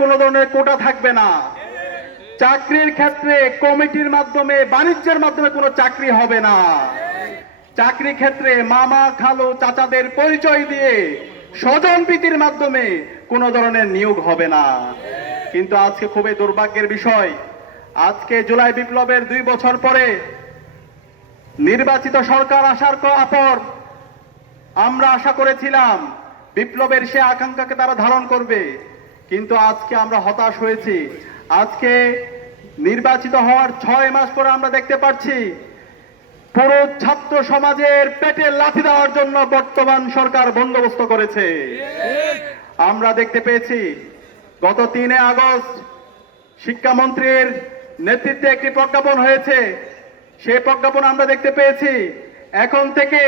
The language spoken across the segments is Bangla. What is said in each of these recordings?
কোনো ধরনের কোটা থাকবে না। চাকরির ক্ষেত্রে কমিটির মাধ্যমে, বাণিজ্যের মাধ্যমে কোনো চাকরি হবে না। চাকরি ক্ষেত্রে মামা খালু চাচাদের পরিচয় দিয়ে স্বজন প্রীতির মাধ্যমে কোনো ধরনের নিয়োগ হবে না। কিন্তু আজকে খুবই দুর্ভাগ্যের বিষয়, আজকে জুলাই বিপ্লবের 2 বছর পরে নির্বাচিত সরকার আসার পর আমরা আশা করেছিলাম বিপ্লবের সে আকাঙ্ক্ষাকে তারা ধারণ করবে, কিন্তু আজকে আমরা হতাশ হয়েছি। আজকে নির্বাচিত হওয়ার 6 মাস পরে আমরা দেখতে পাচ্ছি পুরো ছাত্র সমাজের পেটে লাথি দেওয়ার জন্য বর্তমান সরকার বন্দোবস্ত করেছে। আমরা দেখতে পেয়েছি গত 3 আগস্ট শিক্ষামন্ত্রীর নেতৃত্বে একটি প্রজ্ঞাপন হয়েছে। সেই প্রজ্ঞাপন আমরা দেখতে পেয়েছি এখন থেকে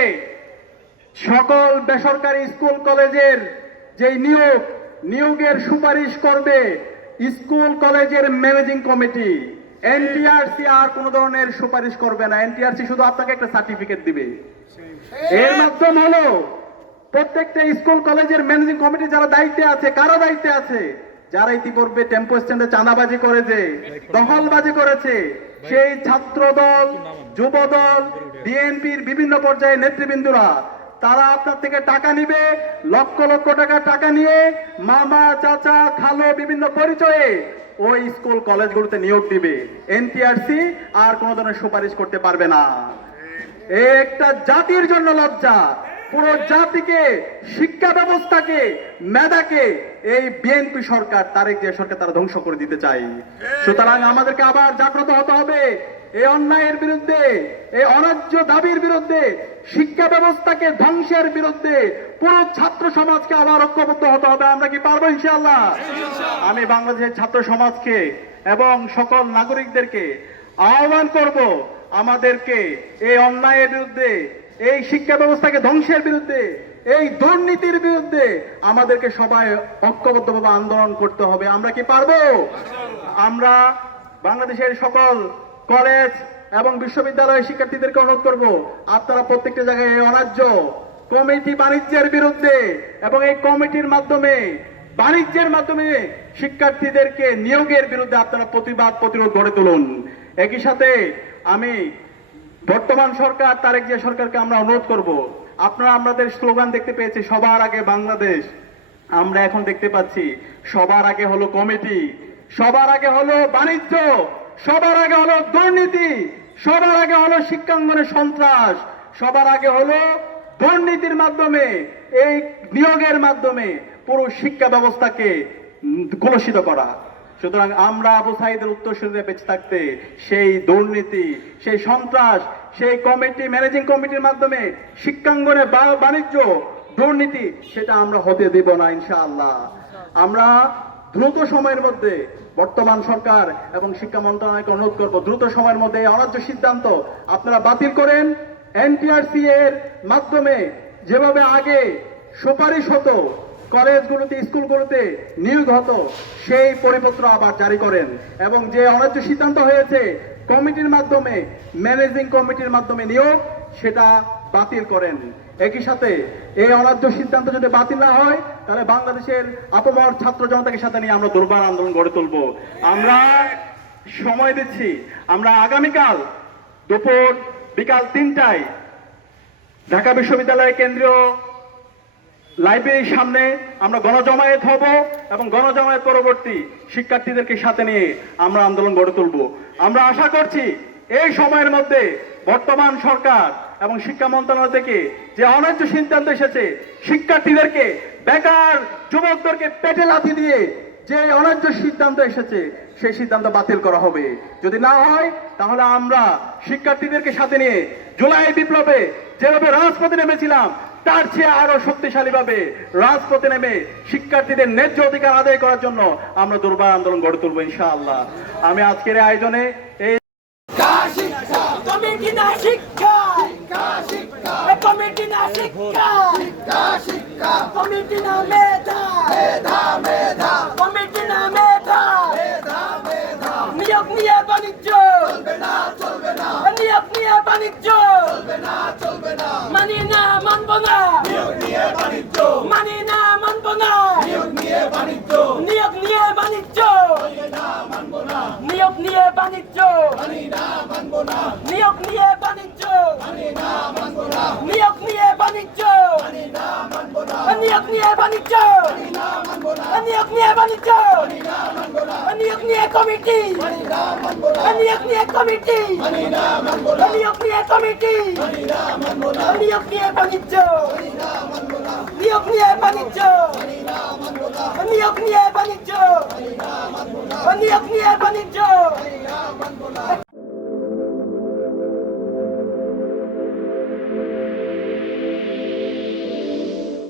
সকল বেসরকারি স্কুল কলেজের যে নিয়োগের সুপারিশ করবে স্কুল কলেজের ম্যানেজিং কমিটি। এনটিআরসি আর কোনো ধরনের সুপারিশ করবে না। এনটিআরসি শুধু আপনাকে একটা সার্টিফিকেট দিবে। এর মাধ্যম হলো প্রত্যেকটা স্কুল কলেজের ম্যানেজিং কমিটি যারা দায়িত্বে আছে, কারা দায়িত্বে আছে? যারা ইতিপূর্বে টেম্পো স্ট্যান্ডে চাঁদাবাজি করেছে, দখলবাজি করেছে, সেই ছাত্র দল, যুব দল, বিএনপির বিভিন্ন পর্যায়ে নেতৃবৃন্দরা তারা আপনার থেকে টাকা নিবে, লক্ষ লক্ষ টাকা নিয়ে মামা চাচা খালো বিভিন্ন পরিচয়ে ওই স্কুল কলেজগুলোতে নিয়োগ দিবে। এনটিআরসি আর কোন ধরনের সুপারিশ করতে পারবে না। একটা জাতির জন্য লজ্জা, পুরো জাতিকে, শিক্ষা ব্যবস্থাকে, মেধাকে এই বিএনপি সরকার, তারেক জিয়া সরকার তারা ধ্বংস করে দিতে চায়। সুতরাং আমাদেরকে আবার জাগ্রত হতে হবে এই অন্যায়ের বিরুদ্ধে, এই অন্যায্য দাবির বিরুদ্ধে, শিক্ষা ব্যবস্থাকে ধ্বংসের বিরুদ্ধে পুরো ছাত্র সমাজকে আবার ঐক্যবদ্ধ হতে হবে। আমরা কি পারবো ইনশাআল্লাহ? আমি বাংলাদেশের ছাত্র সমাজকে এবং সকল নাগরিকদেরকে আহ্বান করব, আমাদেরকে এই অন্যায়ের বিরুদ্ধে, এই শিক্ষা ব্যবস্থাকে ধ্বংসের বিরুদ্ধে, এই দুর্নীতির বিরুদ্ধে আমাদেরকে সবাই ঐক্যবদ্ধভাবে আন্দোলন করতে হবে। আমরা কি পারবো? আমরা বাংলাদেশের সকল কলেজ এবং বিশ্ববিদ্যালয়ের শিক্ষার্থীদেরকে অনুরোধ করব, আপনারা প্রত্যেকটা জায়গায় এই অন্যায্য কমিটি বাণিজ্যের বিরুদ্ধে এবং এই কমিটির মাধ্যমে, বাণিজ্যের মাধ্যমে শিক্ষার্থীদেরকে নিয়োগের বিরুদ্ধে আপনারা প্রতিরোধ গড়ে তুলুন। একই সাথে আমি বর্তমান সরকার, তারেক জিয়া সরকারকে আমরা অনুরোধ করব, আপনারা আমাদের স্লোগান দেখতে পেয়েছি সবার আগে বাংলাদেশ। আমরা এখন দেখতে পাচ্ছি সবার আগে হলো কমিটি, সবার আগে হলো বাণিজ্য, সবার আগে হলো দুর্নীতি, সবার আগে হলো শিক্ষাঙ্গনে সন্ত্রাস, সবার আগে হলো দুর্নীতির মাধ্যমে, এই নিয়োগের মাধ্যমে পুরো শিক্ষা ব্যবস্থাকে কলুষিত করা। সুতরাং আমরা আবু সাইদের উত্তরসূরিতে বেঁচে থাকতে সেই দুর্নীতি, সেই সন্ত্রাস, সেই কমিটি, ম্যানেজিং কমিটির মাধ্যমে শিক্ষাঙ্গনে বাণিজ্য, দুর্নীতি, সেটা আমরা হতে দেব না ইনশাআল্লাহ। আমরা দ্রুত সময়ের মধ্যে বর্তমান সরকার এবং শিক্ষা মন্ত্রণালয়কে অনুরোধ করব, দ্রুত সময়ের মধ্যে এই অন্যায্য সিদ্ধান্ত আপনারা বাতিল করেন। এনটিআরসি এর মাধ্যমে যেভাবে আগে সুপারিশ হতো, কলেজগুলোতে, স্কুলগুলোতে নিয়োগ হতো, সেই পরিপত্র আবার জারি করেন এবং যে অন্যায্য সিদ্ধান্ত হয়েছে কমিটির মাধ্যমে, ম্যানেজিং কমিটির মাধ্যমে নিয়োগ, সেটা বাতিল করেন। একই সাথে এই অন্যায্য সিদ্ধান্ত যদি বাতিল না হয়, তাহলে বাংলাদেশের আপামর ছাত্র জনতাকে সাথে নিয়ে আমরা দুর্বার আন্দোলন গড়ে তুলব। আমরা সময় দিচ্ছি, আমরা আগামীকাল বিকাল 3টায় ঢাকা বিশ্ববিদ্যালয়ের কেন্দ্রীয় লাইব্রেরির সামনে আমরা গণজমায়েত হব এবং গণজমায়েত পরবর্তী শিক্ষার্থীদেরকে সাথে নিয়ে আমরা আন্দোলন গড়ে তুলব। আমরা আশা করছি এই সময়ের মধ্যে বর্তমান সরকার এবং শিক্ষা মন্ত্রণালয় থেকে যে অন্যায্য সিদ্ধান্ত এসেছে, শিক্ষার্থীদেরকে, বেকার যুবকদেরকে পেটে লাথি দিয়ে যে অন্যায্য সিদ্ধান্ত এসেছে, সেই সিদ্ধান্ত বাতিল করা হবে। যদি না হয় তাহলে আমরা শিক্ষার্থীদেরকে সাথে নিয়ে জুলাই বিপ্লবে যেভাবে রাজপথে নেমেছিলাম, তার চেয়ে আরো শক্তিশালী ভাবে রাজপথে নেমে শিক্ষার্থীদের ন্যায্য অধিকার আদায় করার জন্য আমরা দুর্বার আন্দোলন গড়ে তুলবো ইনশাআল্লাহ। আমি আজকের আয়োজনে এই মানি না, মানব না, মানি না, মানব না, নিয়োগ নিয়ে বাণিজ্য নিয়োগ নিয়ে বাণিজ্য নিয়োগ নিয়ে বাণিজ্য নিয়োগ নিয়ে বাণিজ্য নিয়োগ নিয়ে বাণিজ্য নিয়োগ নিয়ে বাণিজ্য নিয়োগ নিয়ে কমিটি নিয়োগ নিয়ে কমিটি নিয়োগ নিয়ে কমিটি নিয়োগ নিয়ে বাণিজ্য নিয়োগ নিয়ে বাণিজ্য নিয়োগ নিয়ে বাণিজ্য নিয়োগ নিয়ে বাণিজ্য